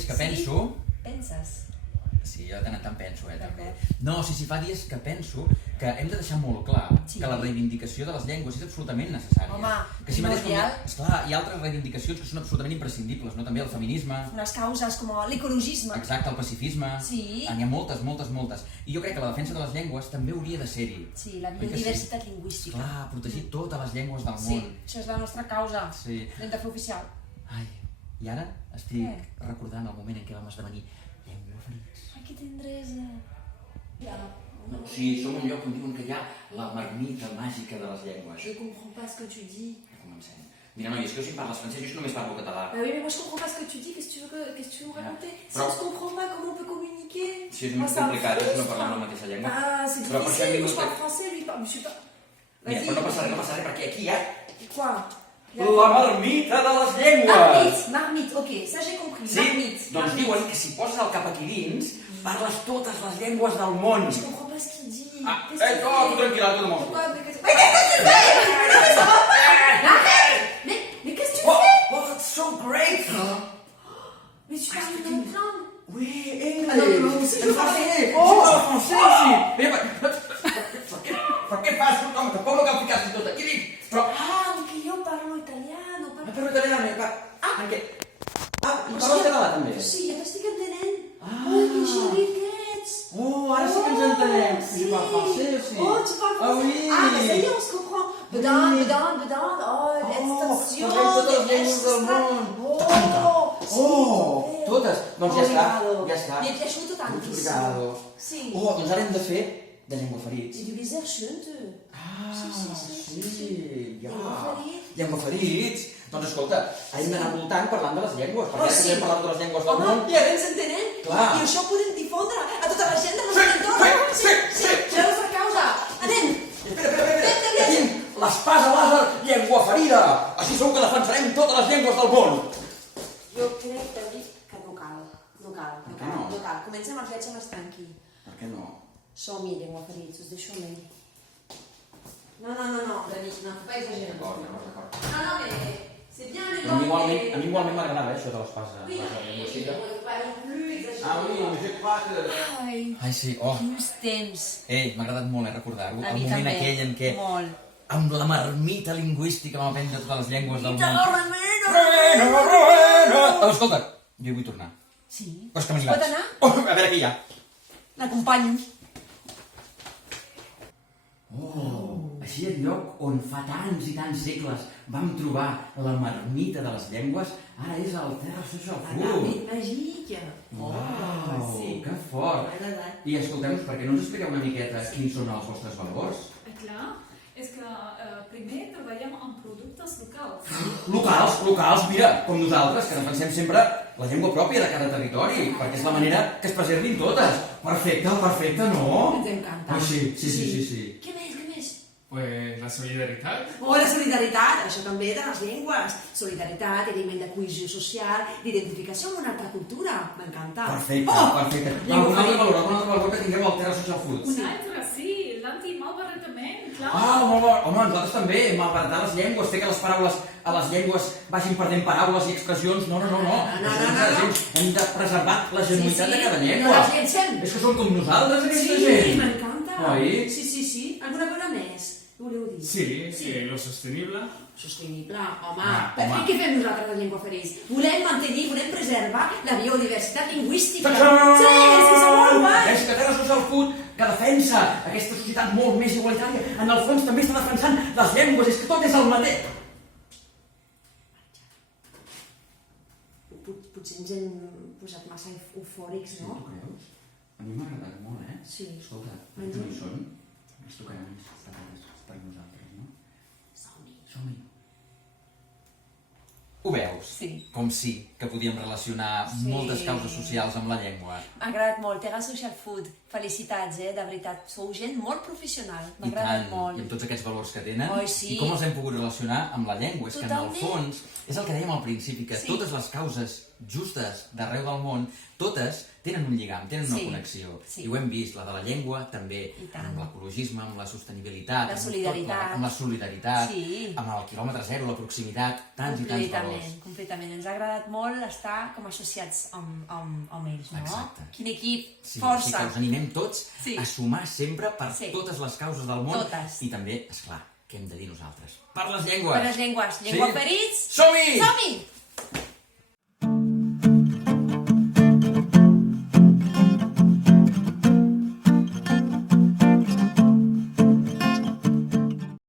dies que penso... Penses? Sí, jo de tant en tant penso, també. No, sí, fa dies que penso que hem de deixar molt clar que la reivindicació de les llengües és absolutament necessària. Home, primordial. Esclar, hi ha altres reivindicacions que són absolutament imprescindibles, no? També el feminisme... Unes causes com l'ecologisme. Exacte, el pacifisme... Sí. N'hi ha moltes. I jo crec que la defensa de les llengües també hauria de ser-hi. Sí, la biodiversitat lingüística. Clar, protegir totes les llengües del món. Sí, això és la nostra causa. Sí. L'hem de fer oficial. Ai, i ara estic recordant el moment en què vam esdevenir llengua ferits. Ai, que tendresa. Sí, som un lloc on diuen que hi ha la marmita màgica de les llengües. Je comprends pas ce que tu dis. Ja comencem. Mira, noi, és que jo si parles francès, jo només parlo català. Oui, mais moi je comprends pas ce que tu dis, qu'est-ce que tu veux me raconter? Si on se comprend pas, comment on peut communiquer? Sí, és molt complicat, si no parlem la mateixa llengua. Ah, c'est difficile, moi je parle français, lui il parle... Je sais pas... Mira, però no passa res, perquè aquí hi ha... Quoi? La marmita de les llengües! Marmite, ok, ça j'ai compris, sí? marmite. Doncs diuen que si poses el cap aquí dins, parles totes les llengües del món. Je comprends pas ce qu'il dit. Ah, tu tranquil·la, tu demostres. Pourquoi? Mais qu'est-ce que tu fais? Ça va pas? Arrête! Mais qu'est-ce que tu fais? Oh, that's so great! Mais tu parles une autre langue? Oui, English! Ah non, si je parle français! Oh, el francès, sí! Per què fas? Home, tampoc no cal ficar-se tot aquí dins, però... Ah, perché io parlo italiano. Parlo italiano, anche... Ah, i parles català també? Sí, ja t'estic entenent. Ah! Oh, que xerrit que ets! Oh, ara sí que ens entenem! Sí! Tu parles français aussi? Oh, tu parles français? Ah oui! Ah, mais ça y est, on se comprend. Bedant, oh, l'extension, totes les llengües del món! Oh, totes! Doncs ja està. Mi è piaciuto tantissimo. Obrigado. Sì. Oh, doncs ara hem de fer de llengua ferits. Et du Geyser Schönte. Ah, sí. Ja. Llengua ferits. Llengua ferits. Doncs escolta, hem d'anar voltant parlant de les llengües, perquè ara que estem parlant de les llengües del món... I ara ens entenem? Clar. I això ho podem difondre a tota la gent del nostre entorn? Sí. La nostra causa. Anem. Espera. Tenim l'espasa làser llengua ferida. Així segur que defensarem totes les llengües del món. Jo crec, David, que no cal. No cal. Comencem el viatge més tranquil. Per què no? Som-hi, llengua ferits, us deixo amb ell. No, David, no, pas exagerar. D'acord. No, mais c'est bien les A mi igualment m'agradava, això de l'espasa lingüística. Ah, oui, je crois que... Ai, sí, Quins temps. M'ha agradat molt recordar-ho. A El mi moment també, aquell en què... molt. Amb la marmita lingüística vam aprendre totes les llengües del món. Escolta, jo hi vull tornar. Sí. Però és que me n'hi Pot vaig. anar? A veure què hi ha. L'acompanyo. Així el lloc on fa tants i tants segles vam trobar la marmita de les llengües, ara és el Terra Social Food. Magique. Uau, que fort. I escolteu-nos, per què no ens expliqueu una miqueta quins són els vostres valors? Clar, és que primer treballem amb productes locals. Locals, mira, com nosaltres, que defensem sempre la llengua pròpia de cada territori, perquè és la manera que es preservin totes. Perfecte, no? Ens encanta. Sí. Què més? Pues la solidaritat. Oh, la solidaritat, això també de les llengües. Solidaritat, element de cohesió social, d'identificació amb una altra cultura. M'encanta. Perfecte. Algun altre valor que tingueu al Terra Social Food? Un altre, sí, l'antimalbaratament, clar. Molt bo. Home, nosaltres també, malbaratar les llengües, fer que les paraules a les llengües vagin perdent paraules i expressions. No. Hem de preservar la genuïtat de cada llengua. No les llencem. És que són com nosaltres, aquesta gent. Sí, m'encanta. Oi? Sí. Alguna cosa més? Què voleu dir? Sí, lo sostenible. Sostenible, home. Què fem nosaltres, la llengua ferits? Volem mantenir, volem preservar la biodiversitat lingüística. Sí, és que som molt guai. És que Terra Social Food, que defensa aquesta societat molt més igualitària, en el fons també està defensant les llengües, és que tot és el mateix. Potser ens hem posat massa eufòrics, no? Tu creus? A mi m'ha agradat molt, Sí. Escolta, no hi són? Ens tocaran les patates per nosaltres, no? Som-hi. Ho veus? Sí. Com sí que podíem relacionar moltes causes socials amb la llengua. M'ha agradat molt. Terra Social Food. Felicitats, de veritat. Sou gent molt professional. I M'agrada tant, molt. i amb tots aquests valors que tenen, Oi, sí. i com els hem pogut relacionar amb la llengua. És que en el Totalment. fons, és el que dèiem al principi, que Sí. totes les causes justes d'arreu del món, totes tenen un lligam, tenen una Sí, connexió. sí. I ho hem vist, la de la llengua també, I tant. amb l'ecologisme, amb la sostenibilitat, La amb solidaritat. amb la solidaritat, Sí. amb el quilòmetre zero, la proximitat, tants i tants valors. Completament. Ens ha agradat molt estar com associats amb ells, no? Exacte. Quin equip, Sí, força. sí que us animem tots Sí. a sumar sempre per Sí. totes les causes del món. Totes. I també, esclar, què hem de dir nosaltres? Per les llengües! Per les llengües. Llengua Sí. ferits. Som-hi! Som-hi!